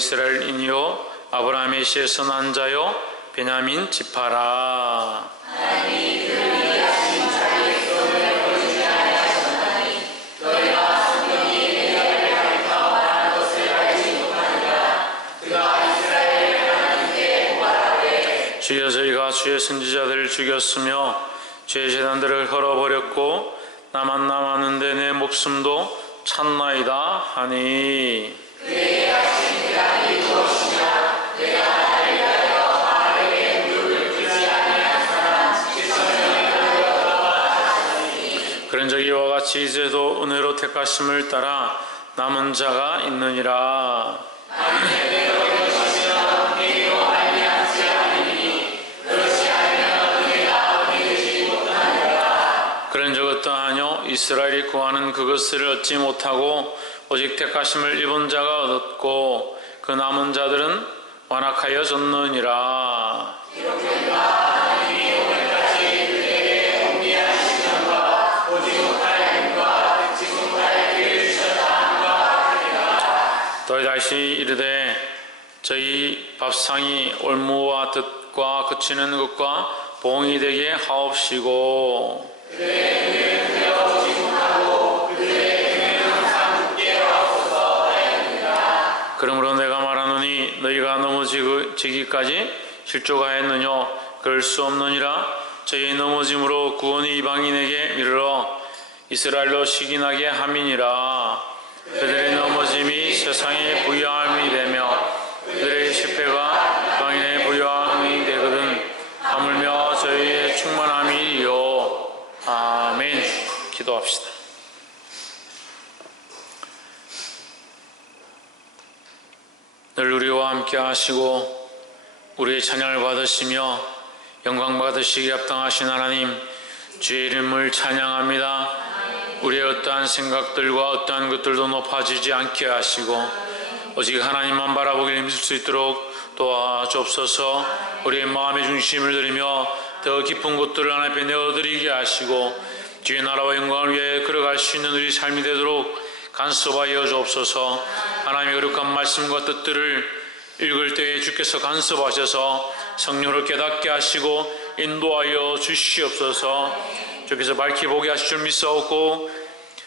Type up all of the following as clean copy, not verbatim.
이스라엘인이요 아브라함의 씨에서 난 자요 베냐민 지파라. 하나님이 그를 위하신 자기의 소원을 버리지 아니하셨나니 너희가 성경이 베냐민을 가리켜 말한 것을 알지 못하느냐. 그가 이스라엘을 하나님께 고발하되 주여 저희가 주의 선지자들을 죽였으며 주의 제단들을 헐어버렸고 나만 남았는데 내 목숨도 찾나이다 하니 그에게 하신 대답이 무엇이냐. 내가 나를 위하여 바알에게 무릎을 꿇지 아니한 사람 7,000명을 들어가라 하셨으니 그런 적이 이와 같이 이제도 은혜로 택하심을 따라 남은 자가 있느니라. 그런 적 어떠하뇨? 이스라엘이 구하는 그것을 얻지 못하고 오직 택하심을 입은 자가 얻었고 그 남은 자들은 완악하여졌느니라. 또 다시 이르되 저희 밥상이 올무와 덫과 그치는 것과 봉이 되게 하옵시고 그러므로 내가 말하노니 너희가 넘어지기까지 실족하였느냐. 그럴 수 없느니라. 저희 넘어짐으로 구원이 이방인에게 이르러 이스라엘로 시기나게 함이니라. 그들의 넘어짐이 세상의 부요함이 되며 그들의 실패가 이방인의 부요함이 되거든 하물며 저희의 충만함이요. 아멘. 기도합시다. 늘 우리와 함께 하시고 우리의 찬양을 받으시며 영광 받으시기에 합당하신 하나님, 주의 이름을 찬양합니다. 우리의 어떠한 생각들과 어떠한 것들도 높아지지 않게 하시고 오직 하나님만 바라보길 힘쓸 수 있도록 도와주옵소서. 우리의 마음의 중심을 들이며 더 깊은 곳들을 하나님 앞에 내어드리게 하시고 주의 나라와 영광을 위해 걸어갈 수 있는 우리 삶이 되도록 간섭하여 주옵소서. 하나님의 거룩한 말씀과 뜻들을 읽을 때에 주께서 간섭하셔서 성령을 깨닫게 하시고 인도하여 주시옵소서. 주께서 밝히 보게 하실 줄 믿사옵고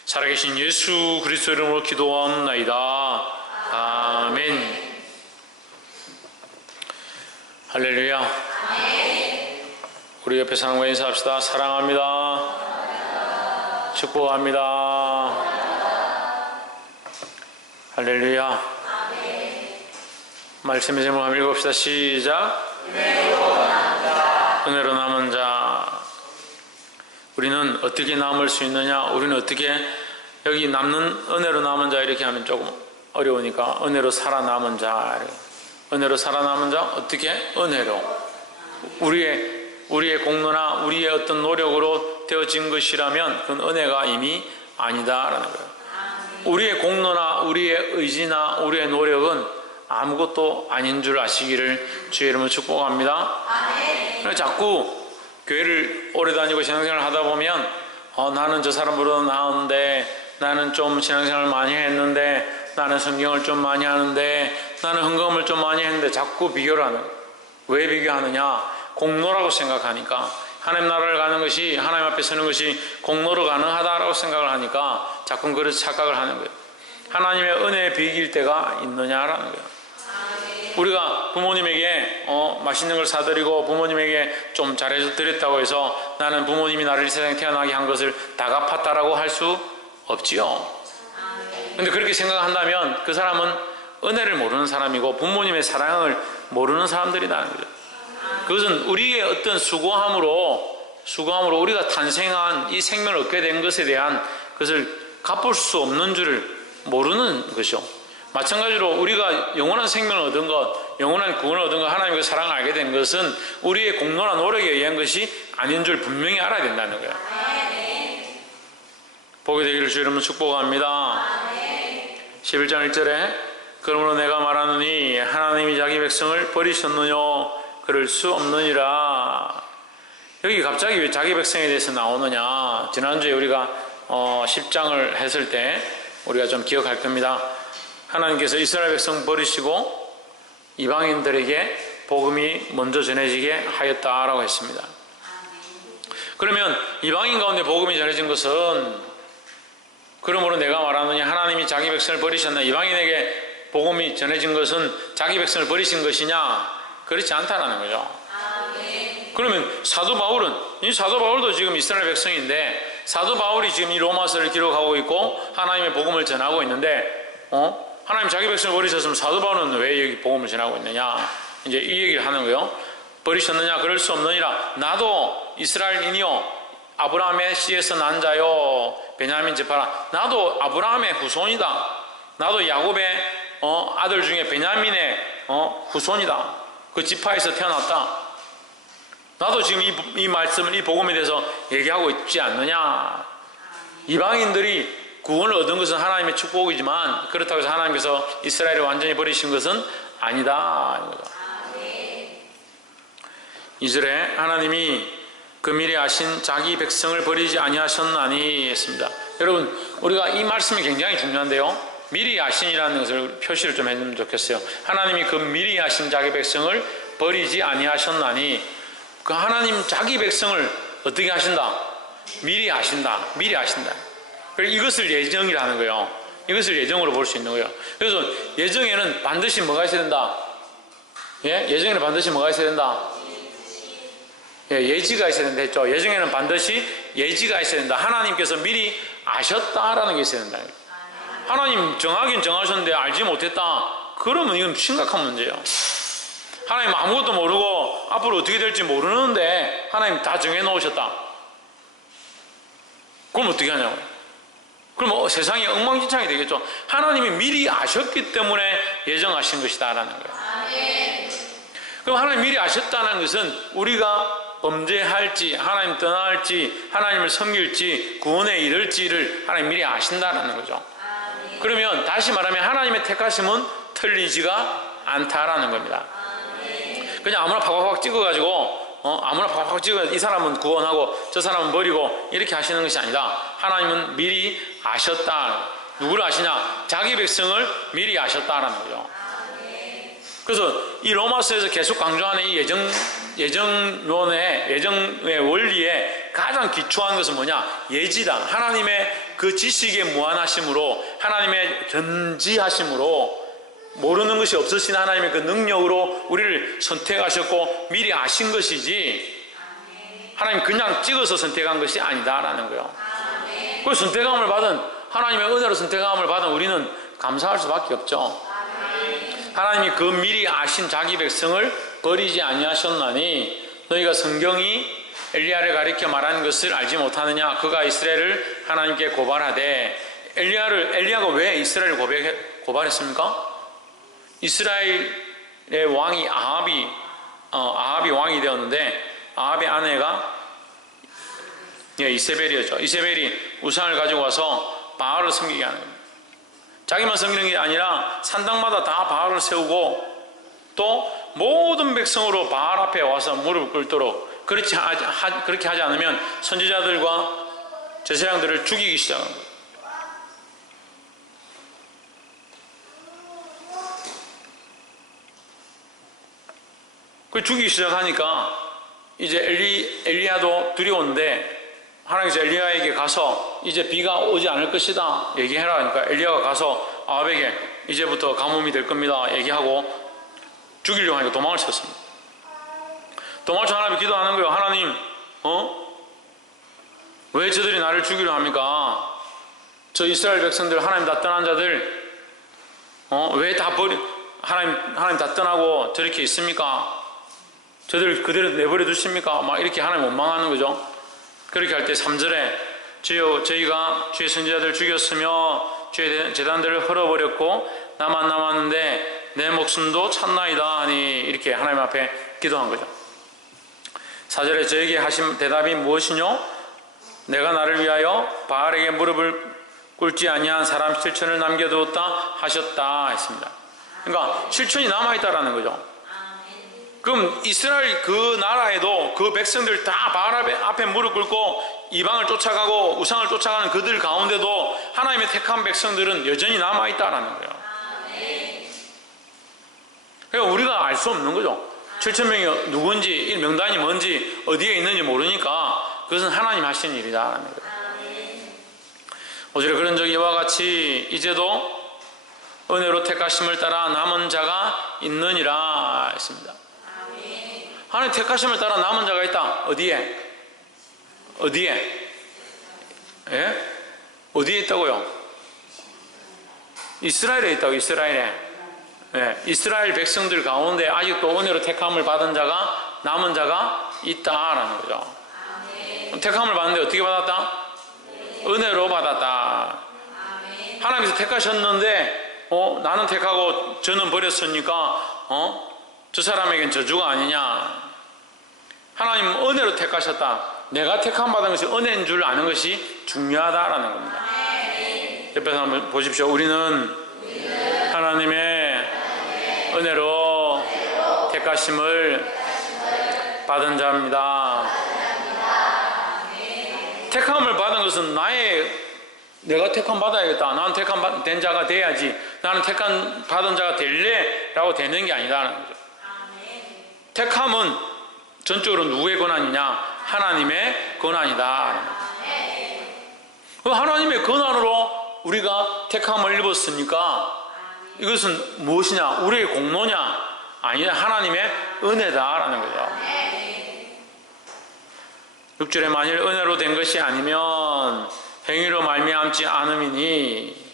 살아계신 예수 그리스도 이름으로 기도하옵나이다. 아멘. 할렐루야. 우리 옆에 사람과 인사합시다. 사랑합니다. 축복합니다. 할렐루야. 말씀의 제목 한번 읽읍시다. 시작. 은혜로 남은 자. 우리는 어떻게 남을 수 있느냐? 우리는 어떻게 여기 남는 은혜로 남은 자 이렇게 하면 조금 어려우니까 은혜로 살아남은 자. 은혜로 살아남은 자 어떻게? 은혜로. 우리의 공로나 우리의 어떤 노력으로 되어진 것이라면 그건 은혜가 이미 아니다라는 거예요. 우리의 공로나 우리의 의지나 우리의 노력은 아무것도 아닌 줄 아시기를 주의 이름으로 축복합니다. 자꾸 교회를 오래 다니고 신앙생활을 하다 보면 나는 저 사람보다 나은데, 나는 좀 신앙생활을 많이 했는데, 나는 성경을 좀 많이 하는데, 나는 헌금을 좀 많이 했는데 자꾸 비교를 하는 거예요. 왜 비교하느냐? 공로라고 생각하니까. 하나님 나라를 가는 것이, 하나님 앞에 서는 것이 공로로 가능하다라고 생각을 하니까 자꾸 그런 착각을 하는 거예요. 하나님의 은혜에 비길 때가 있느냐라는 거예요. 우리가 부모님에게 맛있는 걸 사드리고 부모님에게 좀 잘해서 드렸다고 해서 나는 부모님이 나를 이 세상에 태어나게 한 것을 다 갚았다라고 할 수 없지요. 근데 그렇게 생각한다면 그 사람은 은혜를 모르는 사람이고 부모님의 사랑을 모르는 사람들이라는 거죠. 그것은 우리의 어떤 수고함으로 우리가 탄생한 이 생명을 얻게 된 것에 대한 것을 갚을 수 없는 줄을 모르는 것이죠. 마찬가지로 우리가 영원한 생명을 얻은 것, 영원한 구원을 얻은 것, 하나님의 사랑을 알게 된 것은 우리의 공로나 노력에 의한 것이 아닌 줄 분명히 알아야 된다는 거예요. 보게 되기를 주의 이름으로 축복합니다. 11장 1절에 그러므로 내가 말하노니 하나님이 자기 백성을 버리셨느냐? 그럴 수 없느니라. 여기 갑자기 왜 자기 백성에 대해서 나오느냐? 지난주에 우리가 10장을 했을 때 우리가 좀 기억할 겁니다. 하나님께서 이스라엘 백성 버리시고 이방인들에게 복음이 먼저 전해지게 하였다라고 했습니다. 그러면 이방인 가운데 복음이 전해진 것은, 그러므로 내가 말하느냐 하나님이 자기 백성을 버리셨나, 이방인에게 복음이 전해진 것은 자기 백성을 버리신 것이냐? 그렇지 않다라는 거죠. 그러면 사도 바울은, 이 사도 바울도 지금 이스라엘 백성인데 사도 바울이 지금 이 로마서를 기록하고 있고 하나님의 복음을 전하고 있는데, 하나님 자기 백성을 버리셨으면 사도 바울은 왜 여기 복음을 전하고 있느냐? 이제 이 얘기를 하는 거예요. 버리셨느냐? 그럴 수 없느니라. 나도 이스라엘인이요 아브라함의 씨에서 난 자요 베냐민 지파라. 나도 아브라함의 후손이다. 나도 야곱의 아들 중에 베냐민의 후손이다. 그 지파에서 태어났다. 나도 지금 이 말씀을, 이 복음에 대해서 얘기하고 있지 않느냐. 이방인들이 구원을 얻은 것은 하나님의 축복이지만 그렇다고 해서 하나님께서 이스라엘을 완전히 버리신 것은 아니다. 2절에 하나님이 그 미리 아신 자기 백성을 버리지 아니하셨나니 했습니다. 여러분, 우리가 이 말씀이 굉장히 중요한데요, 미리 아신이라는 것을 표시를 좀 해주면 좋겠어요. 하나님이 그 미리 아신 자기 백성을 버리지 아니하셨나니, 그 하나님 자기 백성을 어떻게 하신다? 미리 아신다. 미리 아신다. 그래서 이것을 예정이라는 거예요. 이것을 예정으로 볼 수 있는 거예요. 그래서 예정에는 반드시 뭐가 있어야 된다? 예? 예정에는 반드시 뭐가 있어야 된다? 예, 예지가 있어야 된다 했죠. 예정에는 반드시 예지가 있어야 된다. 하나님께서 미리 아셨다라는 게 있어야 된다. 하나님 정하긴 정하셨는데 알지 못했다. 그러면 이건 심각한 문제예요. 하나님 아무것도 모르고 앞으로 어떻게 될지 모르는데 하나님 다 정해놓으셨다. 그럼 어떻게 하냐고. 그럼 세상이 엉망진창이 되겠죠. 하나님이 미리 아셨기 때문에 예정하신 것이다라는 거예요. 그럼 하나님 미리 아셨다는 것은 우리가 범죄할지, 하나님 떠날지, 하나님을 섬길지, 구원에 이를지를 하나님 미리 아신다라는 거죠. 그러면 다시 말하면 하나님의 택하심은 틀리지가 않다라는 겁니다. 그냥 아무나 팍팍팍 찍어가지고 아무나 팍팍 찍어 이 사람은 구원하고 저 사람은 버리고 이렇게 하시는 것이 아니다. 하나님은 미리 아셨다. 누구를 아시냐? 자기 백성을 미리 아셨다라는 거죠. 그래서 이 로마서에서 계속 강조하는 이 예정의 원리에 가장 기초한 것은 뭐냐? 예지다. 하나님의 그 지식의 무한하심으로, 하나님의 전지하심으로, 모르는 것이 없으신 하나님의 그 능력으로 우리를 선택하셨고 미리 아신 것이지, 하나님 그냥 찍어서 선택한 것이 아니다라는 거예요. 그 선택함을 받은, 하나님의 은혜로 선택함을 받은 우리는 감사할 수밖에 없죠. 하나님이 그 미리 아신 자기 백성을 버리지 아니하셨나니 너희가 성경이 엘리야를 가리켜 말하는 것을 알지 못하느냐. 그가 이스라엘을 하나님께 고발하되, 엘리야가 왜 이스라엘을 고발했습니까? 이스라엘의 왕이 아합이 왕이 되었는데, 아합의 아내가 이세벨이었죠. 이세벨이 우상을 가지고 와서 바알을 섬기게 하는 겁니다. 자기만 섬기는 게 아니라 산당마다 다 바알을 세우고 또 모든 백성으로 바알 앞에 와서 무릎을 꿇도록, 그렇게 하지 않으면 선지자들과 제사장들을 죽이기 시작한 거예요. 그 죽이기 시작하니까 이제 엘리야도 두려웠는데, 하나님께서 엘리야에게 가서 이제 비가 오지 않을 것이다 얘기해라 하니까 엘리야가 가서 아합에게 이제부터 가뭄이 될 겁니다 얘기하고 죽이려고 하니까 도망을 쳤습니다. 도망을 쳐 하나님께 기도하는 거예요. 하나님, 왜 저들이 나를 죽이려 합니까? 저 이스라엘 백성들, 하나님 다 떠난 자들, 왜 다 하나님 다 떠나고 저렇게 있습니까? 저들 그대로 내버려 두십니까? 막 이렇게 하나님 원망하는 거죠. 그렇게 할 때 3절에 주여, 저희가 주의 선지자들을 죽였으며 주의 제단들을 헐어버렸고 나만 남았는데 내 목숨도 찾나이다 하니, 이렇게 하나님 앞에 기도한 거죠. 4절에 저에게 하신 대답이 무엇이뇨? 내가 나를 위하여 바알에게 무릎을 꿇지 아니한 사람 7천을 남겨두었다 하셨다 했습니다. 그러니까 7천이 남아있다라는 거죠. 그럼 이스라엘 그 나라에도 그 백성들 다 바알 앞에 무릎 꿇고 이방을 쫓아가고 우상을 쫓아가는 그들 가운데도 하나님의 택한 백성들은 여전히 남아있다라는 거예요. 그러니까 우리가 알 수 없는 거죠. 7,000명이 누군지, 이 명단이 뭔지, 어디에 있는지 모르니까 그것은 하나님 하시는 일이다. 5절에 그런 적이 이와 같이 이제도 은혜로 택하심을 따라 남은 자가 있느니라 했습니다. 하나님 택하심을 따라 남은 자가 있다. 어디에? 어디에? 예? 어디에 있다고요? 이스라엘에 있다고. 이스라엘에. 예, 이스라엘 백성들 가운데 아직도 은혜로 택함을 받은 자가, 남은 자가 있다라는 거죠. 택함을 받는데 어떻게 받았다? 은혜로 받았다. 하나님께서 택하셨는데 나는 택하고 저는 버렸으니까 저 사람에겐 저주가 아니냐. 하나님 은혜로 택하셨다. 내가 택함 받은 것이 은혜인 줄 아는 것이 중요하다라는 겁니다. 옆에서 한번 보십시오. 우리는 하나님의 은혜로 택하심을 받은 자입니다. 택함을 받은 것은 내가 택함 받아야겠다. 나는 택함 된 자가 돼야지. 나는 택함 받은 자가 될래? 라고 되는 게 아니다라는 거죠. 택함은 전적으로 누구의 권한이냐? 하나님의 권한이다. 하나님의 권한으로 우리가 택함을 입었으니까 이것은 무엇이냐? 우리의 공로냐? 아니냐? 하나님의 은혜다라는 거죠. 6절에 만일 은혜로 된 것이 아니면 행위로 말미암지 않음이니,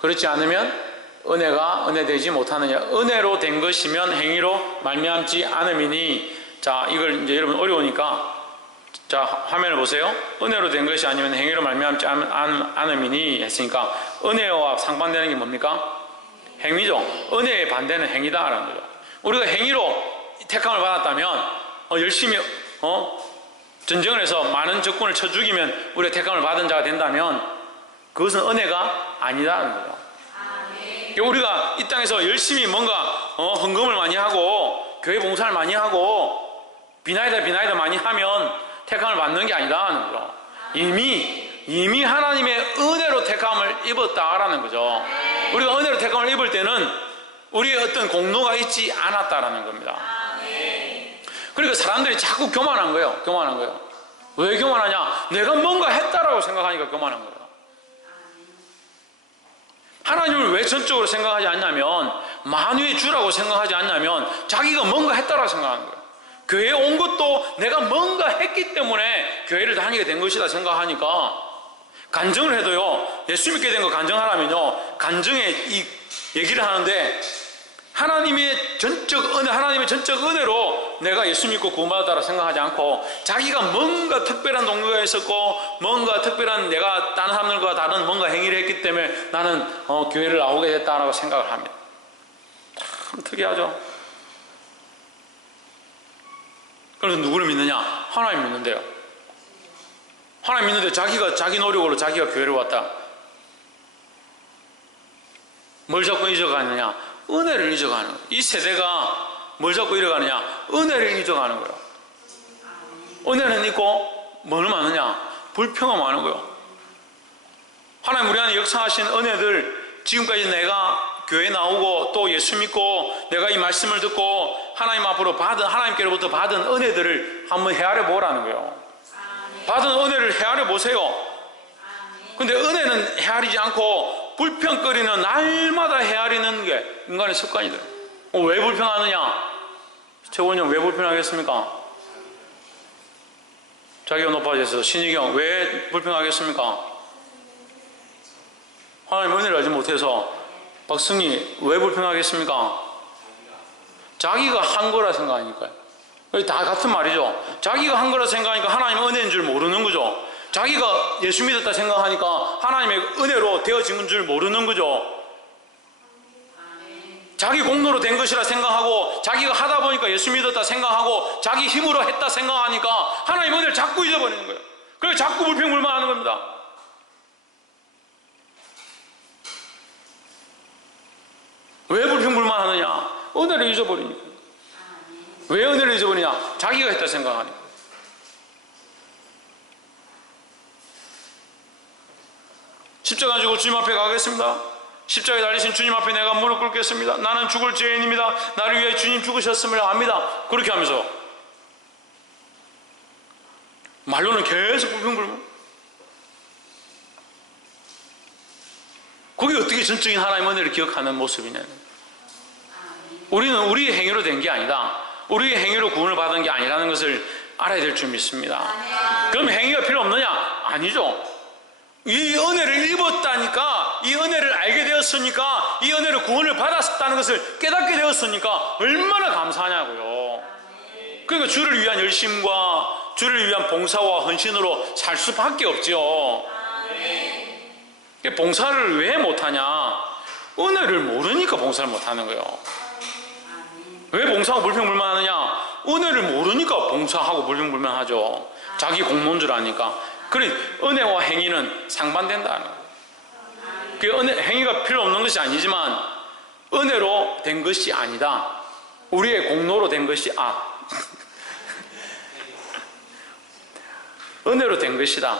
그렇지 않으면 은혜가 은혜되지 못하느냐. 은혜로 된 것이면 행위로 말미암지 않음이니. 자, 이걸 이제 여러분 어려우니까 자, 화면을 보세요. 은혜로 된 것이 아니면 행위로 말미암지 않음이니 했으니까 은혜와 상반되는 게 뭡니까? 행위죠. 은혜의 반대는 행위다라는 거죠. 우리가 행위로 택함을 받았다면 열심히 전쟁을 해서 많은 적군을 쳐 죽이면 우리가 택함을 받은 자가 된다면 그것은 은혜가 아니다라는 거죠. 우리가 이 땅에서 열심히 뭔가 헌금을 많이 하고 교회 봉사를 많이 하고 비나이다 많이 하면 택함을 받는 게 아니다라는 거죠. 이미 하나님의 은혜로 택함을 입었다라는 거죠. 우리가 은혜로 택함을 입을 때는 우리의 어떤 공로가 있지 않았다라는 겁니다. 그러니까 사람들이 자꾸 교만한 거예요. 왜 교만하냐? 내가 뭔가 했다라고 생각하니까 교만한 거예요. 하나님을 왜 전적으로 생각하지 않냐면, 만유의 주라고 생각하지 않냐면 자기가 뭔가 했다라고 생각하는 거예요. 교회에 온 것도 내가 뭔가 했기 때문에 교회를 다니게 된 것이다 생각하니까, 간증을 해도요, 예수 믿게 된 거 간증하라면요, 간증에 이 얘기를 하는데 하나님의 전적 은혜로 내가 예수 믿고 구원받았다고 생각하지 않고 자기가 뭔가 특별한 동기가 있었고 뭔가 특별한 내가 다른 사람들과 다른 뭔가 행위를 했기 때문에 나는 교회를 나오게 됐다라고 생각을 합니다. 참 특이하죠. 그래서 누구를 믿느냐? 하나님 믿는데요. 하나님 믿는데 자기 노력으로 자기가 교회를 왔다. 뭘 자꾸 잊어가느냐? 은혜를 잊어가는 거예요. 이 세대가 뭘 자꾸 잃어가느냐? 은혜를 잊어가는 거예요. 은혜는 있고 뭐는 많으냐? 불평은 많은 거예요. 하나님 우리 안에 역사하신 은혜들, 지금까지 내가 교회 나오고 또 예수 믿고 내가 이 말씀을 듣고 하나님 앞으로 하나님께로부터 받은 은혜들을 한번 헤아려 보라는 거예요. 받은 은혜를 헤아려 보세요. 근데 은혜는 헤아리지 않고 불평거리는, 날마다 헤아리는 게 인간의 습관이 돼요. 왜 불평하느냐? 최고원이 형 왜 불평하겠습니까? 자기가 높아져서 신희경 왜 불평하겠습니까? 하나님 은혜를 알지 못해서 박승희 왜 불평하겠습니까? 자기가 한 거라 생각하니까요. 다 같은 말이죠. 자기가 한 거라 생각하니까 하나님의 은혜인 줄 모르는 거죠. 자기가 예수 믿었다 생각하니까 하나님의 은혜로 되어진 줄 모르는 거죠. 자기 공로로 된 것이라 생각하고 자기가 하다 보니까 예수 믿었다 생각하고 자기 힘으로 했다 생각하니까 하나님의 은혜를 자꾸 잊어버리는 거예요. 그래서 자꾸 불평불만하는 겁니다. 왜 불평불만하느냐? 은혜를 잊어버리니까. 왜 은혜를 잊어버리냐? 자기가 했다 생각하니까. 십자가 지고 주님 앞에 가겠습니다. 십자가에 달리신 주님 앞에 내가 무릎 꿇겠습니다. 나는 죽을 죄인입니다. 나를 위해 주님 죽으셨음을 압니다. 그렇게 하면서 말로는 계속 불평불만. 그게 어떻게 전적인 하나님의 은혜를 기억하는 모습이냐. 우리는 우리의 행위로 된 게 아니다. 우리의 행위로 구원을 받은 게 아니라는 것을 알아야 될 줄 믿습니다. 그럼 행위가 필요 없느냐? 아니죠. 이 은혜를 입었다니까, 이 은혜를 알게 되었으니까, 이 은혜로 구원을 받았다는 것을 깨닫게 되었으니까 얼마나 감사하냐고요. 그러니까 주를 위한 열심과 주를 위한 봉사와 헌신으로 살 수밖에 없죠. 봉사를 왜 못하냐? 은혜를 모르니까 봉사를 못하는 거예요. 왜 봉사하고 불평불만하느냐? 은혜를 모르니까 봉사하고 불평불만하죠. 자기 공로인 줄 아니까. 그래, 은혜와 행위는 상반된다는 거예요. 행위가 필요 없는 것이 아니지만 은혜로 된 것이 아니다. 우리의 공로로 된 것이 은혜로 된 것이다.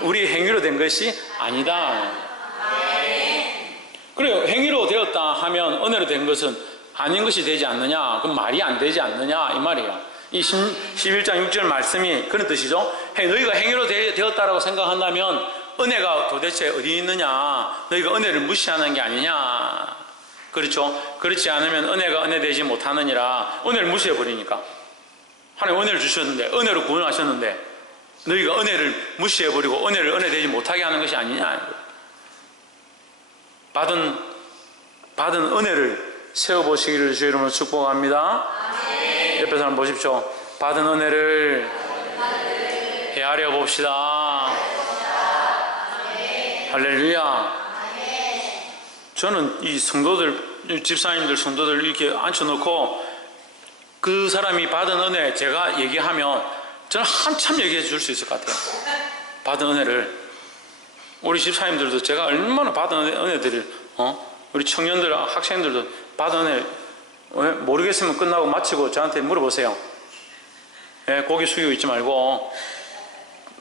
우리 행위로 된 것이 아니다. 그래요. 행위로 되었다 하면 은혜로 된 것은 아닌 것이 되지 않느냐? 그럼 말이 안 되지 않느냐? 이 말이에요. 이 11장 6절 말씀이 그런 뜻이죠. 너희가 행위로 되었다라고 생각한다면 은혜가 도대체 어디 있느냐? 너희가 은혜를 무시하는 게 아니냐? 그렇죠? 그렇지 않으면 은혜가 은혜되지 못하느니라. 은혜를 무시해버리니까. 하나님 은혜를 주셨는데, 은혜로 구원하셨는데 너희가 은혜를 무시해버리고 은혜를 은혜되지 못하게 하는 것이 아니냐? 받은 은혜를 세워보시기를 주의 이름으로 축복합니다. 옆에 사람 보십시오. 받은 은혜를 헤아려 봅시다. 할렐루야. 저는 이 성도들, 집사님들, 성도들 이렇게 앉혀놓고 그 사람이 받은 은혜 제가 얘기하면 저는 한참 얘기해 줄 수 있을 것 같아요. 받은 은혜를. 우리 집사님들도 제가 얼마나 받은 은혜들을, 우리 청년들, 학생들도 받은 은혜 모르겠으면 끝나고 마치고 저한테 물어보세요. 예, 고개 숙이고 있지 말고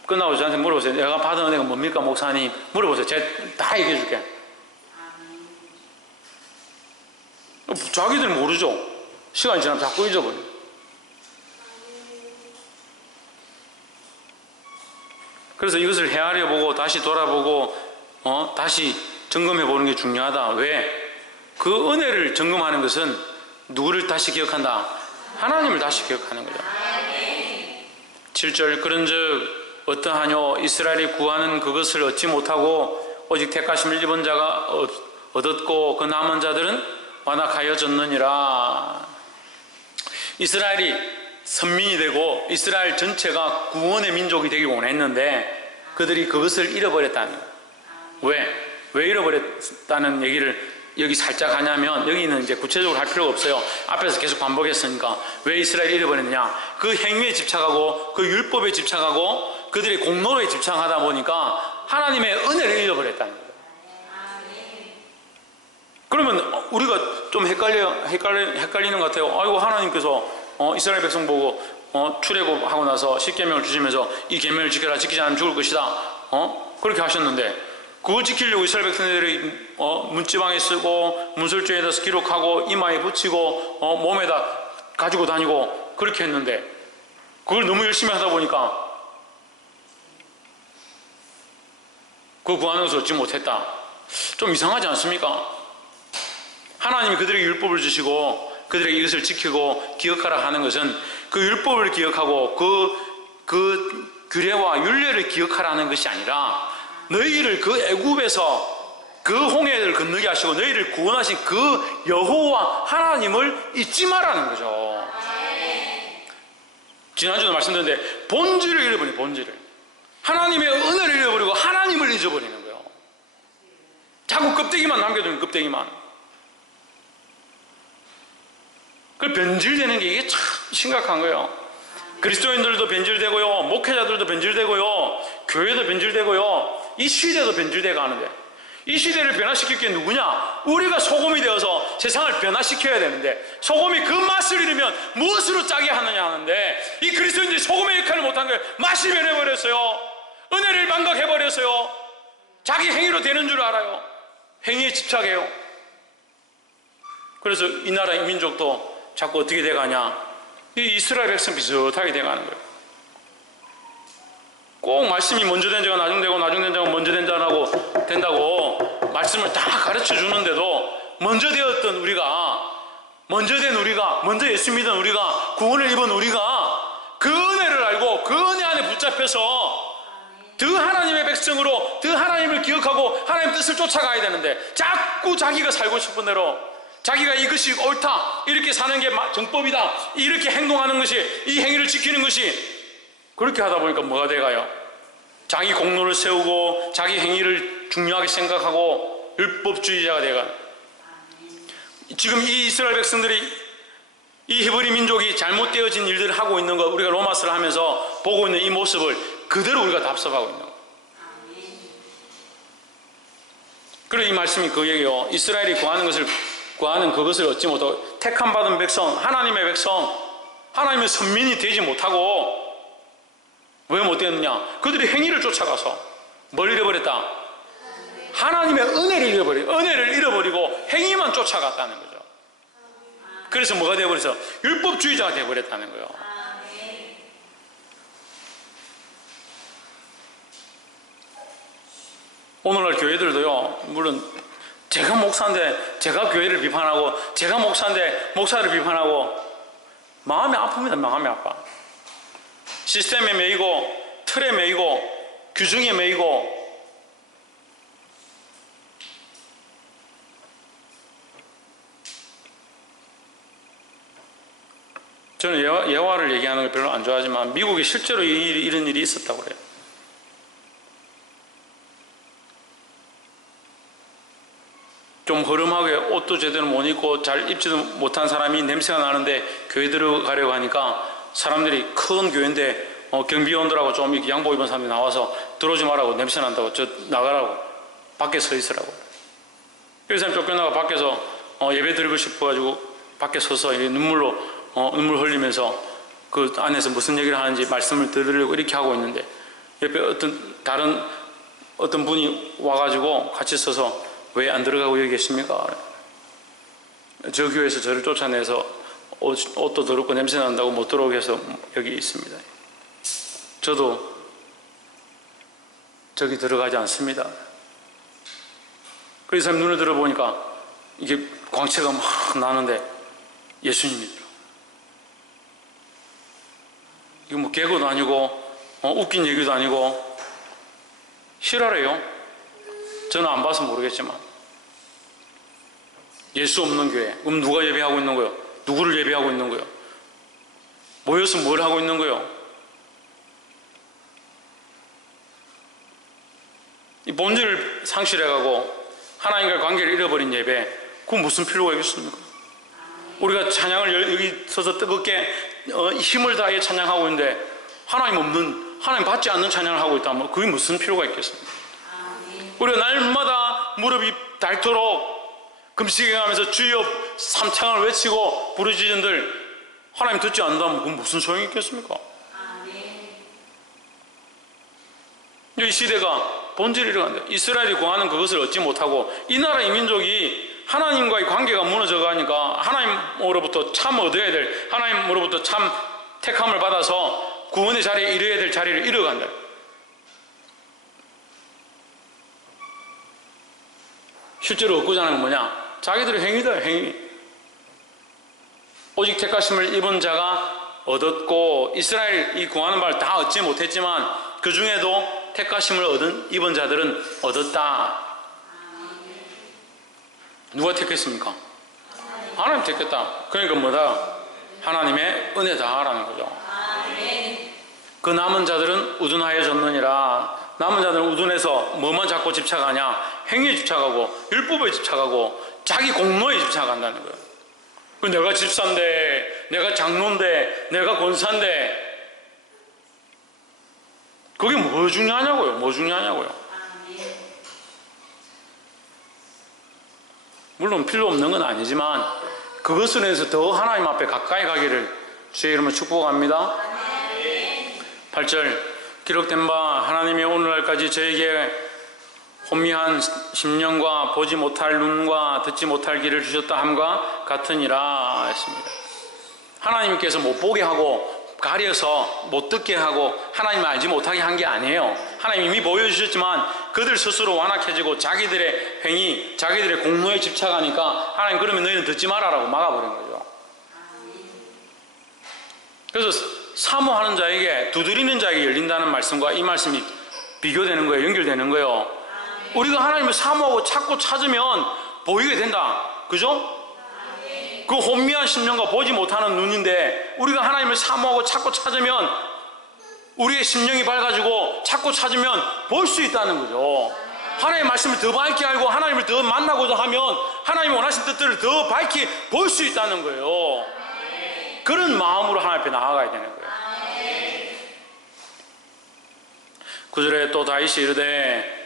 끝나고 저한테 물어보세요. 내가 받은 은혜가 뭡니까 목사님? 물어보세요. 제가 다 얘기해 줄게. 자기들 모르죠. 시간이 지나면 자꾸 잊어버려. 그래서 이것을 헤아려보고 다시 돌아보고 다시 점검해보는 게 중요하다. 왜? 그 은혜를 점검하는 것은 누구를 다시 기억한다? 하나님을 다시 기억하는 거죠. 7절 그런즉 어떠하뇨? 이스라엘이 구하는 그것을 얻지 못하고 오직 택하심을 입은 자가 얻었고 그 남은 자들은 완악하여졌느니라. 이스라엘이 선민이 되고 이스라엘 전체가 구원의 민족이 되길 원했는데 그들이 그것을 잃어버렸다는 거예요. 왜 잃어버렸다는 얘기를 여기 살짝 하냐면, 여기는 이제 구체적으로 할 필요가 없어요. 앞에서 계속 반복했으니까. 왜 이스라엘이 잃어버렸느냐? 그 행위에 집착하고 그 율법에 집착하고 그들의 공로에 집착하다 보니까 하나님의 은혜를 잃어버렸다는 거예요. 그러면 우리가 좀 헷갈리는 것 같아요. 아이고, 하나님께서 이스라엘 백성 보고 출애굽하고 나서 십계명을 주시면서 이 계명을 지켜라, 지키지 않으면 죽을 것이다, 그렇게 하셨는데 그걸 지키려고 이스라엘 백성들이 문지방에 쓰고 문설주에다 기록하고 이마에 붙이고 몸에다 가지고 다니고 그렇게 했는데 그걸 너무 열심히 하다 보니까 그 구하는 것을 얻지 못했다. 좀 이상하지 않습니까? 하나님이 그들에게 율법을 주시고 그들에게 이것을 지키고 기억하라 하는 것은 그 율법을 기억하고 그 규례와 율례를 기억하라는 것이 아니라 너희를 그 애굽에서 그 홍해를 건너게 하시고 너희를 구원하신 그 여호와 하나님을 잊지 마라는 거죠. 지난주도 말씀드렸는데 본질을 잃어버린 본질을, 하나님의 은혜를 잃어버리고 하나님을 잊어버리는 거예요. 자꾸 껍데기만 남겨두는 껍데기만. 그 변질되는 게 이게 참 심각한 거예요. 그리스도인들도 변질되고요, 목회자들도 변질되고요, 교회도 변질되고요, 이 시대도 변질되어 가는데 이 시대를 변화시킬 게 누구냐? 우리가 소금이 되어서 세상을 변화시켜야 되는데 소금이 그 맛을 잃으면 무엇으로 짜게 하느냐 하는데 이 그리스도인들이 소금의 역할을 못한 거예요. 맛이 변해버렸어요. 은혜를 망각해버렸어요. 자기 행위로 되는 줄 알아요. 행위에 집착해요. 그래서 이 나라 민족도 자꾸 어떻게 돼가냐, 이 이스라엘 백성 비슷하게 돼가는 거예요. 꼭 말씀이 먼저 된 자가 나중 되고 나중 된 자가 먼저 된 자라고 된다고 말씀을 다 가르쳐 주는데도 먼저 되었던 우리가, 먼저 된 우리가, 먼저 예수 믿은 우리가, 구원을 입은 우리가 그 은혜를 알고 그 은혜 안에 붙잡혀서 더 하나님의 백성으로 더 하나님을 기억하고 하나님 뜻을 쫓아가야 되는데, 자꾸 자기가 살고 싶은 대로, 자기가 이것이 옳다, 이렇게 사는 게 정법이다, 이렇게 행동하는 것이, 이 행위를 지키는 것이, 그렇게 하다 보니까 뭐가 돼가요? 자기 공로를 세우고 자기 행위를 중요하게 생각하고 율법주의자가 돼가. 지금 이 이스라엘 백성들이, 이 히브리 민족이 잘못되어진 일들을 하고 있는 거, 우리가 로마서를 하면서 보고 있는 이 모습을 그대로 우리가 답습하고 있는 거. 그리고 이 말씀이 그 얘기요, 이스라엘이 구하는 그것을 얻지 못하고, 택함 받은 백성, 하나님의 백성, 하나님의 선민이 되지 못하고, 왜 못되었느냐? 그들이 행위를 쫓아가서 뭘 잃어버렸다? 하나님의 은혜를 잃어버리고 행위만 쫓아갔다는 거죠. 그래서 뭐가 되어버려서 율법주의자가 되어버렸다는 거예요. 오늘날 교회들도요, 물론 제가 목사인데 제가 교회를 비판하고, 제가 목사인데 목사를 비판하고, 마음이 아픕니다. 마음이 아파. 시스템에 매이고, 틀에 매이고, 규정에 매이고. 저는 예화를 얘기하는 걸 별로 안 좋아하지만 미국에 실제로 이런 일이 있었다고 그래요. 좀 허름하게 옷도 제대로 못 입고 잘 입지도 못한 사람이 냄새가 나는데 교회 들어가려고 하니까 사람들이, 큰 교회인데 경비원들하고 좀 이렇게 양복 입은 사람이 나와서 들어오지 말라고, 냄새 난다고, 저 나가라고, 밖에 서 있으라고. 그 사람이 쫓겨나가 밖에서 예배 드리고 싶어가지고 밖에 서서 눈물 흘리면서 그 안에서 무슨 얘기를 하는지 말씀을 들으려고 이렇게 하고 있는데, 옆에 어떤 분이 와가지고 같이 서서 왜 안 들어가고 여기 계십니까? 저 교회에서 저를 쫓아내서 옷도 더럽고 냄새 난다고 못 들어오게 해서 여기 있습니다. 저도 저기 들어가지 않습니다. 그래서 사람 눈을 들어보니까 이게 광채가 막 나는데 예수님이더라고요. 이거 뭐 개그도 아니고 웃긴 얘기도 아니고 실화래요. 저는 안 봐서 모르겠지만. 예수 없는 교회. 그럼 누가 예배하고 있는 거예요? 누구를 예배하고 있는 거예요? 모여서 뭘 하고 있는 거예요? 이 본질을 상실해가고 하나님과의 관계를 잃어버린 예배, 그건 무슨 필요가 있겠습니까? 우리가 찬양을 여기 서서 뜨겁게 힘을 다해 찬양하고 있는데 하나님 없는, 하나님 받지 않는 찬양을 하고 있다면 그게 무슨 필요가 있겠습니까? 우리가 날마다 무릎이 닳도록 금식해가면서 주여 삼창을 외치고 부르짖은들 하나님 듣지 않는다면 그건 무슨 소용이 있겠습니까? 이 시대가 본질이 이러한다. 이스라엘이 구하는 그것을 얻지 못하고 이 나라 이 민족이 하나님과의 관계가 무너져 가니까 하나님으로부터 참 얻어야 될, 하나님으로부터 참 택함을 받아서 구원의 자리에 이르어야 될 자리를 잃어간다. 실제로 얻고자 하는 건 뭐냐? 자기들의 행위다, 행위. 오직 택하심을 입은 자가 얻었고, 이스라엘 이 구하는 바를 다 얻지 못했지만 그 중에도 택하심을 입은 자들은 얻었다. 누가 택했습니까? 하나님 택했다. 그러니까 뭐다? 하나님의 은혜다라는 거죠. 그 남은 자들은 우둔하여졌느니라. 남은 자들은 우둔해서 뭐만 자꾸 집착하냐? 행위에 집착하고 율법에 집착하고 자기 공로에 집착한다는 거예요. 내가 집사인데, 내가 장로인데, 내가 권사인데, 그게 뭐 중요하냐고요? 뭐 중요하냐고요? 물론 필요 없는 건 아니지만 그것으로 해서 더 하나님 앞에 가까이 가기를 주의 이름으로 축복합니다. 8절 기록된 바 하나님이 오늘날까지 저에게 혼미한 심령과 보지 못할 눈과 듣지 못할 귀를 주셨다 함과 같으니라 했습니다. 하나님께서 못 보게 하고 가려서 못 듣게 하고 하나님을 알지 못하게 한 게 아니에요. 하나님 이미 보여주셨지만 그들 스스로 완악해지고 자기들의 행위, 자기들의 공로에 집착하니까 하나님 그러면 너희는 듣지 말아라고 막아버린 거죠. 그래서 사모하는 자에게, 두드리는 자에게 열린다는 말씀과 이 말씀이 비교되는 거예요. 연결되는 거예요. 우리가 하나님을 사모하고 찾고 찾으면 보이게 된다. 그죠? 그 혼미한 심령과 보지 못하는 눈인데 우리가 하나님을 사모하고 찾고 찾으면 우리의 심령이 밝아지고 찾고 찾으면 볼 수 있다는 거죠. 하나님의 말씀을 더 밝게 알고 하나님을 더 만나고자 하면 하나님이 원하신 뜻들을 더 밝게 볼 수 있다는 거예요. 그런 마음으로 하나님 앞에 나아가야 되는 거예요. 9절에 또 다윗이 이르되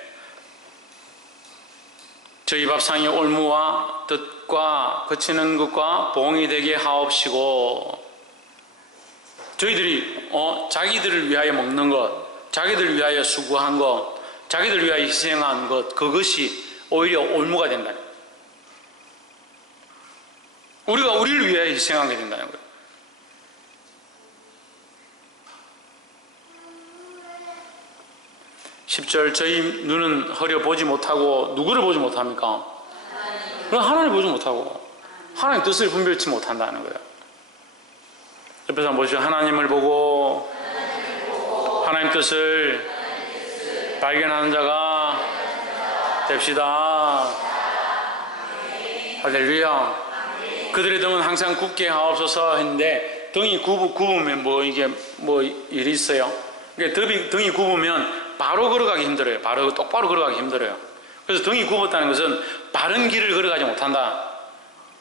저희 밥상의 올무와 뜻과 거치는 것과 봉이 되게 하옵시고, 저희들이 자기들을 위하여 먹는 것, 자기들을 위하여 수고한 것, 자기들을 위하여 희생한 것, 그것이 오히려 올무가 된다는 거예요. 우리가 우리를 위하여 희생하게 된다는 거예요. (10절) 저희 눈은 허려 보지 못하고 누구를 보지 못합니까? 하나님을 보지 못하고 하나님 뜻을 분별치 못한다는 거예요. 옆에서 한번 보시죠. 하나님을 보고 하나님 뜻을 발견하는 자가 됩시다. 할렐루야. 그들의 등은 항상 굳게 하옵소서 했는데, 등이 굽으면 뭐 일이 있어요. 그러니까 등이 굽으면 바로 걸어가기 힘들어요. 똑바로 걸어가기 힘들어요. 그래서 등이 굽었다는 것은 바른 길을 걸어가지 못한다.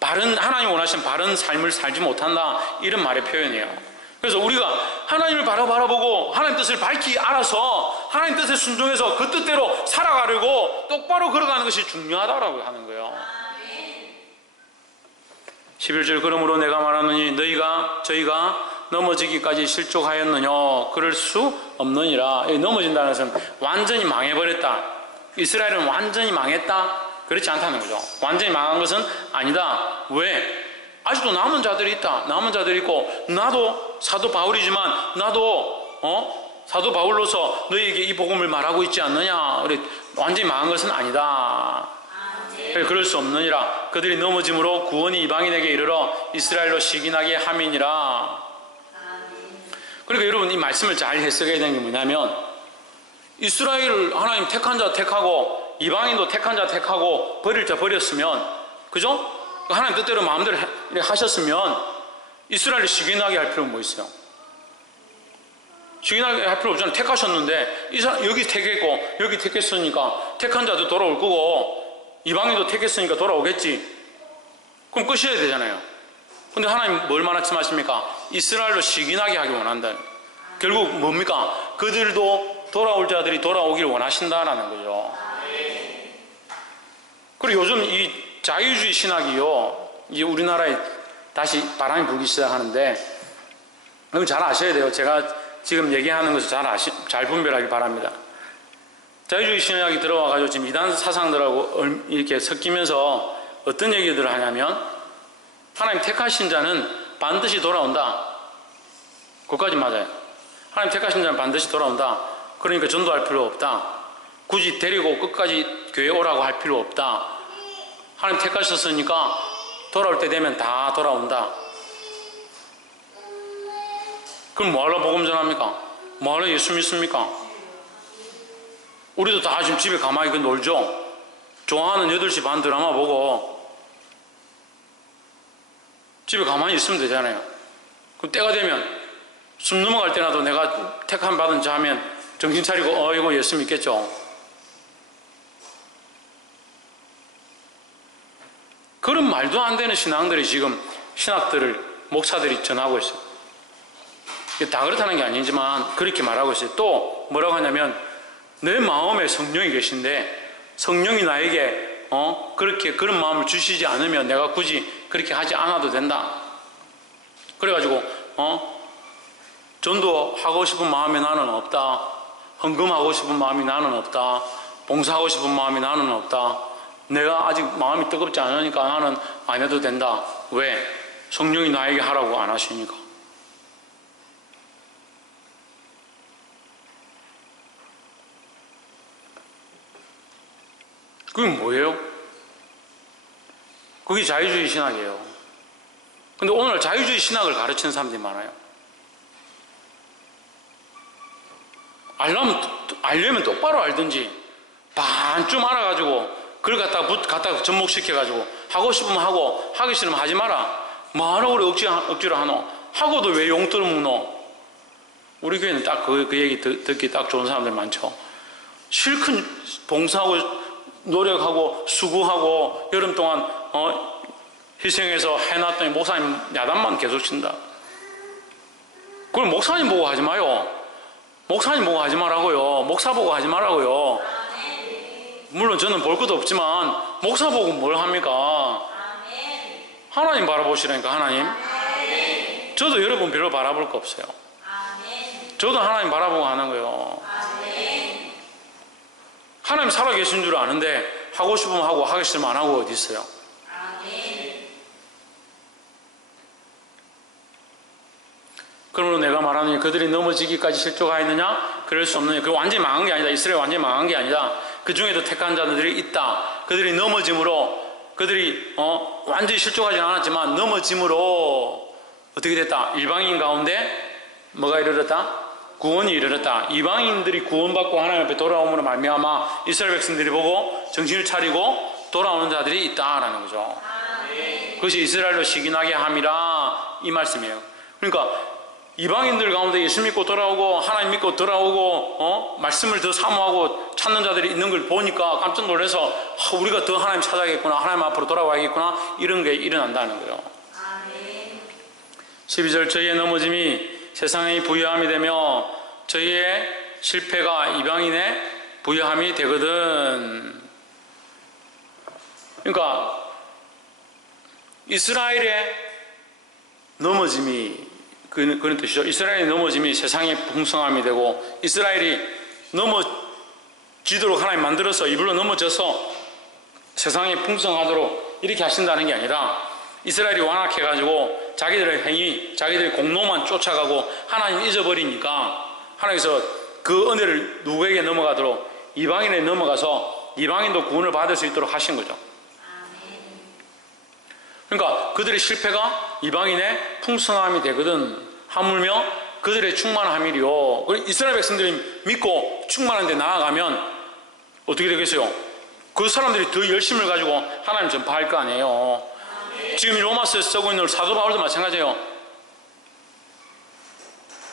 하나님 원하시는 바른 삶을 살지 못한다. 이런 말의 표현이에요. 그래서 우리가 하나님을 바라보고 하나님 뜻을 밝히 알아서 하나님 뜻에 순종해서 그 뜻대로 살아가려고 똑바로 걸어가는 것이 중요하다고 하는 거예요. 11절 그러므로 내가 말하노니 저희가 넘어지기까지 실족하였느냐? 그럴 수 없느니라. 넘어진다는 것은 완전히 망해버렸다. 이스라엘은 완전히 망했다? 그렇지 않다는 거죠. 완전히 망한 것은 아니다. 왜? 아직도 남은 자들이 있다. 남은 자들이 있고, 나도 사도 바울이지만 나도 사도 바울로서 너희에게 이 복음을 말하고 있지 않느냐? 완전히 망한 것은 아니다. 그럴 수 없느니라. 그들이 넘어짐으로 구원이 이방인에게 이르러 이스라엘로 시기나게 함이니라. 그러니까 여러분 이 말씀을 잘 해석해야 되는 게 뭐냐면, 이스라엘을 하나님 택한 자 택하고 이방인도 택한 자 택하고 버릴 자 버렸으면, 그죠? 하나님 뜻대로 마음대로 하셨으면 이스라엘이 시기나게 할 필요는 뭐 있어요? 시기나게 할 필요 없잖아요. 택하셨는데 여기 택했고 여기 택했으니까 택한 자도 돌아올 거고 이방인도 택했으니까 돌아오겠지. 그럼 끝이어야 되잖아요. 근데 하나님 뭘 말씀하십니까? 이스라엘로 시기나게 하기 원한다. 결국 뭡니까? 그들도 돌아올 자들이 돌아오길 원하신다라는 거죠. 그리고 요즘 이 자유주의 신학이요, 이제 우리나라에 다시 바람이 불기 시작하는데, 이건 잘 아셔야 돼요. 제가 지금 얘기하는 것을 잘 분별하기 바랍니다. 자유주의 신학이 들어와가지고 지금 이단 사상들하고 이렇게 섞이면서 어떤 얘기들을 하냐면, 하나님 택하신 자는 반드시 돌아온다. 그것까지 맞아요. 하나님 택하신 자는 반드시 돌아온다. 그러니까 전도할 필요 없다. 굳이 데리고 끝까지 교회 오라고 할 필요 없다. 하나님 택하셨으니까 돌아올 때 되면 다 돌아온다. 그럼 뭐하러 복음 전합니까? 뭐하러 예수 믿습니까? 우리도 다 지금 집에 가만히 놀죠. 좋아하는 8시 반 드라마 보고 집에 가만히 있으면 되잖아요. 그럼 때가 되면 숨 넘어갈 때라도 내가 택함 받은 자 하면 정신 차리고 이거 예수 믿겠죠. 그런 말도 안 되는 신앙들이 지금 목사들이 전하고 있어요. 다 그렇다는 게 아니지만 그렇게 말하고 있어요. 또 뭐라고 하냐면, 내 마음에 성령이 계신데 성령이 나에게 그런 마음을 주시지 않으면 내가 굳이 그렇게 하지 않아도 된다. 그래가지고 전도하고 싶은 마음이 나는 없다. 헌금하고 싶은 마음이 나는 없다. 봉사하고 싶은 마음이 나는 없다. 내가 아직 마음이 뜨겁지 않으니까 나는 안 해도 된다. 왜? 성령이 나에게 하라고 안 하시니까. 그게 뭐예요? 그게 자유주의 신학이에요. 근데 오늘 자유주의 신학을 가르치는 사람들이 많아요. 알려면 똑바로 알든지 반쯤 알아가지고 그걸 갖다가 접목시켜가지고 하고 싶으면 하고 하기 싫으면 하지 마라. 뭐하라고 그래 억지로 하노? 하고도 왜 용돈을 묻노? 우리 교회는 딱 그 얘기 듣기 딱 좋은 사람들 많죠. 실컷 봉사하고 노력하고 수고하고 여름 동안 희생해서 해놨더니 목사님 야단만 계속 친다. 그걸 목사님 보고 하지 마요. 목사님 보고 하지 말라고요. 목사 보고 하지 말라고요. 물론 저는 볼 것도 없지만 목사 보고 뭘 합니까? 하나님 바라보시라니까. 하나님. 저도 여러분 별로 바라볼 거 없어요. 저도 하나님 바라보고 하는 거예요. 하나님 살아계신 줄 아는데 하고 싶으면 하고 하기 싫으면 안 하고 어디 있어요? 그러므로 내가 말하는 그들이 넘어지기까지 실족하였느냐? 그럴 수 없느냐? 그 완전히 망한 게 아니다. 이스라엘 완전히 망한 게 아니다. 그 중에도 택한 자들이 있다. 그들이 넘어짐으로 그들이 완전히 실족하지 않았지만 넘어짐으로 어떻게 됐다? 일방인 가운데 뭐가 이르렀다? 구원이 이르렀다. 이방인들이 구원받고 하나님 앞에 돌아옴으로 말미암아 이스라엘 백성들이 보고 정신을 차리고 돌아오는 자들이 있다라는 거죠. 그것이 이스라엘로 시기나게 함이라 이 말씀이에요. 그러니까 이방인들 가운데 예수 믿고 돌아오고 하나님 믿고 돌아오고 말씀을 더 사모하고 찾는 자들이 있는 걸 보니까 깜짝 놀라서 우리가 더 하나님 찾아야겠구나, 하나님 앞으로 돌아와야겠구나, 이런 게 일어난다는 거예요. 12절 저희의 넘어짐이 세상의 부유함이 되며 저희의 실패가 이방인의 부유함이 되거든. 그러니까 이스라엘의 넘어짐이 그런 뜻이죠. 이스라엘의 넘어짐이 세상의 풍성함이 되고 이스라엘이 넘어지도록 하나님 만들어서 이불로 넘어져서 세상에 풍성하도록 이렇게 하신다는 게 아니라 이스라엘이 완악해가지고 자기들의 행위, 자기들의 공로만 쫓아가고 하나님 잊어버리니까 하나님께서 그 은혜를 누구에게 넘어가도록 이방인에 넘어가서 이방인도 구원을 받을 수 있도록 하신 거죠. 그러니까 그들의 실패가 이방인의 풍성함이 되거든. 하물며 그들의 충만함이리요. 이스라엘 백성들이 믿고 충만한데 나아가면 어떻게 되겠어요? 그 사람들이 더 열심을 가지고 하나님 전파할 거 아니에요. 지금 이 로마서에서 쓰고 있는 사도 바울도 마찬가지예요.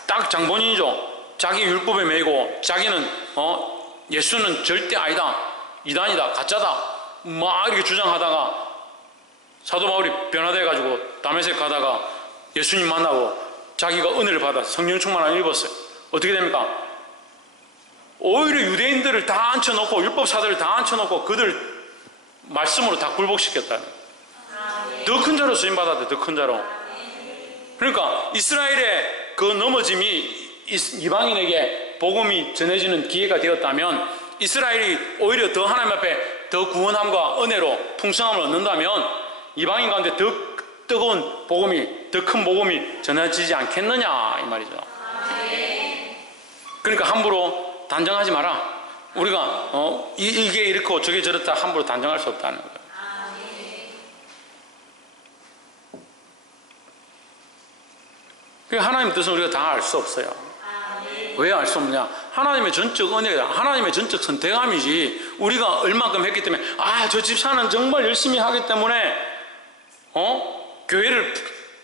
딱 장본인이죠. 자기 율법에 매이고 자기는 예수는 절대 아니다, 이단이다, 가짜다 막 이렇게 주장하다가 사도 바울이 변화돼가지고 다메섹 가다가 예수님 만나고 자기가 은혜를 받아 성령 충만함을 입었어요. 어떻게 됩니까? 오히려 유대인들을 다 앉혀놓고 율법사들을 다 앉혀놓고 그들 말씀으로 다 굴복시켰다는, 더 큰 자로 쓰임받았대. 더 큰 자로. 그러니까 이스라엘의 그 넘어짐이 이방인에게 복음이 전해지는 기회가 되었다면 이스라엘이 오히려 더 하나님 앞에 더 구원함과 은혜로 풍성함을 얻는다면 이방인 가운데 더 뜨거운 복음이, 더 큰 복음이 전해지지 않겠느냐 이 말이죠. 그러니까 함부로 단정하지 마라. 우리가 이게 이렇고 저게 저렇다 함부로 단정할 수 없다는 거예요. 하나님의 뜻은 우리가 다 알 수 없어요. 왜 알 수 없느냐? 하나님의 전적 은혜가, 하나님의 전적 선택함이지 우리가 얼마큼 했기 때문에 저 집사는 정말 열심히 하기 때문에 교회를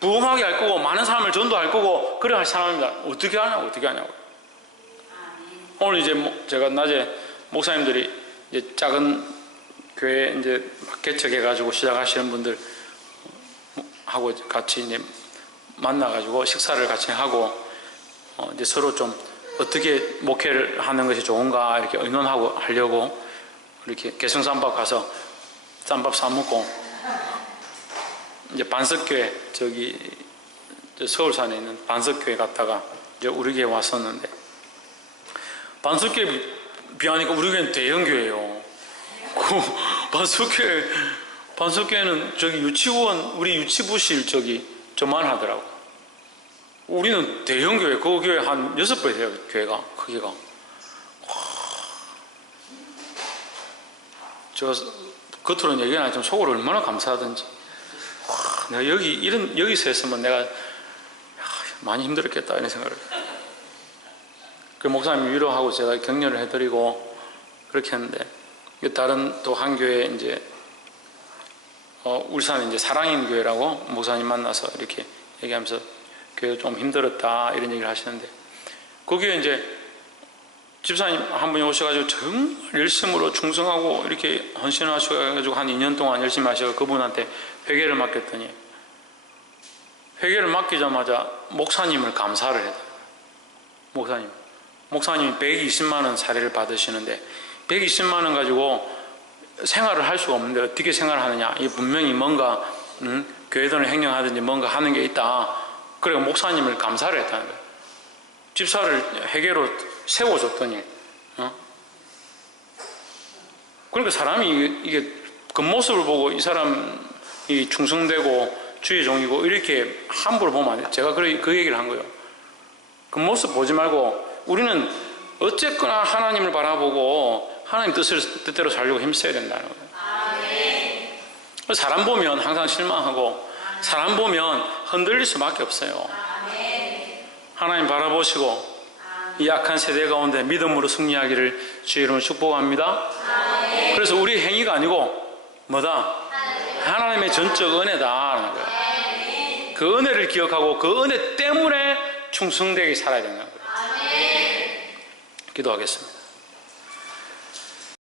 부흥하게 할 거고 많은 사람을 전도할 거고 그래 할 사람입니다. 어떻게 하냐고. 오늘 이제 제가 낮에 목사님들이 이제 작은 교회 이제 막 개척해가지고 시작하시는 분들 하고 같이 이제 만나가지고 식사를 같이 하고 이제 서로 좀 어떻게 목회를 하는 것이 좋은가 이렇게 의논하고 하려고 이렇게 개성쌈밥 가서 쌈밥 사 먹고 이제 반석교회 저기 서울산에 있는 반석교회 갔다가 이제 우리 교회 왔었는데 반석교회 비하니까 우리 교회는 대형교회예요. 반석교회는 저기 유치원, 우리 유치부실 저기 저만하더라고. 우리는 대형교회, 그 교회 한 6배 돼요, 교회가, 크기가. 제가 겉으로는 얘기는 안 했지만 속으로 얼마나 감사하든지. 내가 여기서 했으면 내가 많이 힘들었겠다, 이런 생각을. 그 목사님 위로하고 제가 격려를 해드리고 그렇게 했는데, 다른 또 한 교회 이제 울산 이제 사랑인 교회라고 목사님 만나서 이렇게 얘기하면서 교회가 좀 힘들었다 이런 얘기를 하시는데, 그 교회 이제 집사님 한 분이 오셔가지고 정말 열심으로 충성하고 이렇게 헌신을 하셔가지고 한 2년 동안 열심히 하셔서 그분한테 회계를 맡겼더니, 회계를 맡기자마자 목사님을 감사를 해요. 목사님이 120만 원 사례를 받으시는데 120만 원 가지고 생활을 할 수가 없는데 어떻게 생활을 하느냐, 이 분명히 뭔가 교회 돈을 횡령하든지 뭔가 하는 게 있다. 그래서 목사님을 감사를 했다는 거예요. 집사를 회계로 세워줬더니 그러니까 사람이 이게 겉모습을 보고 이 사람이 충성되고 주의 종이고 이렇게 함부로 보면 안 돼요. 제가 그 얘기를 한 거예요. 겉모습 보지 말고 우리는 어쨌거나 하나님을 바라보고 하나님 뜻대로 살려고 힘써야 된다는 거예요. 아멘. 사람 보면 항상 실망하고 사람 보면 흔들릴 수밖에 없어요. 아멘. 하나님 바라보시고 이 약한 세대 가운데 믿음으로 승리하기를 주의 이름으로 축복합니다. 아멘. 그래서 우리 행위가 아니고 뭐다? 하나님의 전적 은혜다라는 거예요. 아멘. 그 은혜를 기억하고 그 은혜 때문에 충성되게 살아야 된다는 거예요. 아멘. 기도하겠습니다.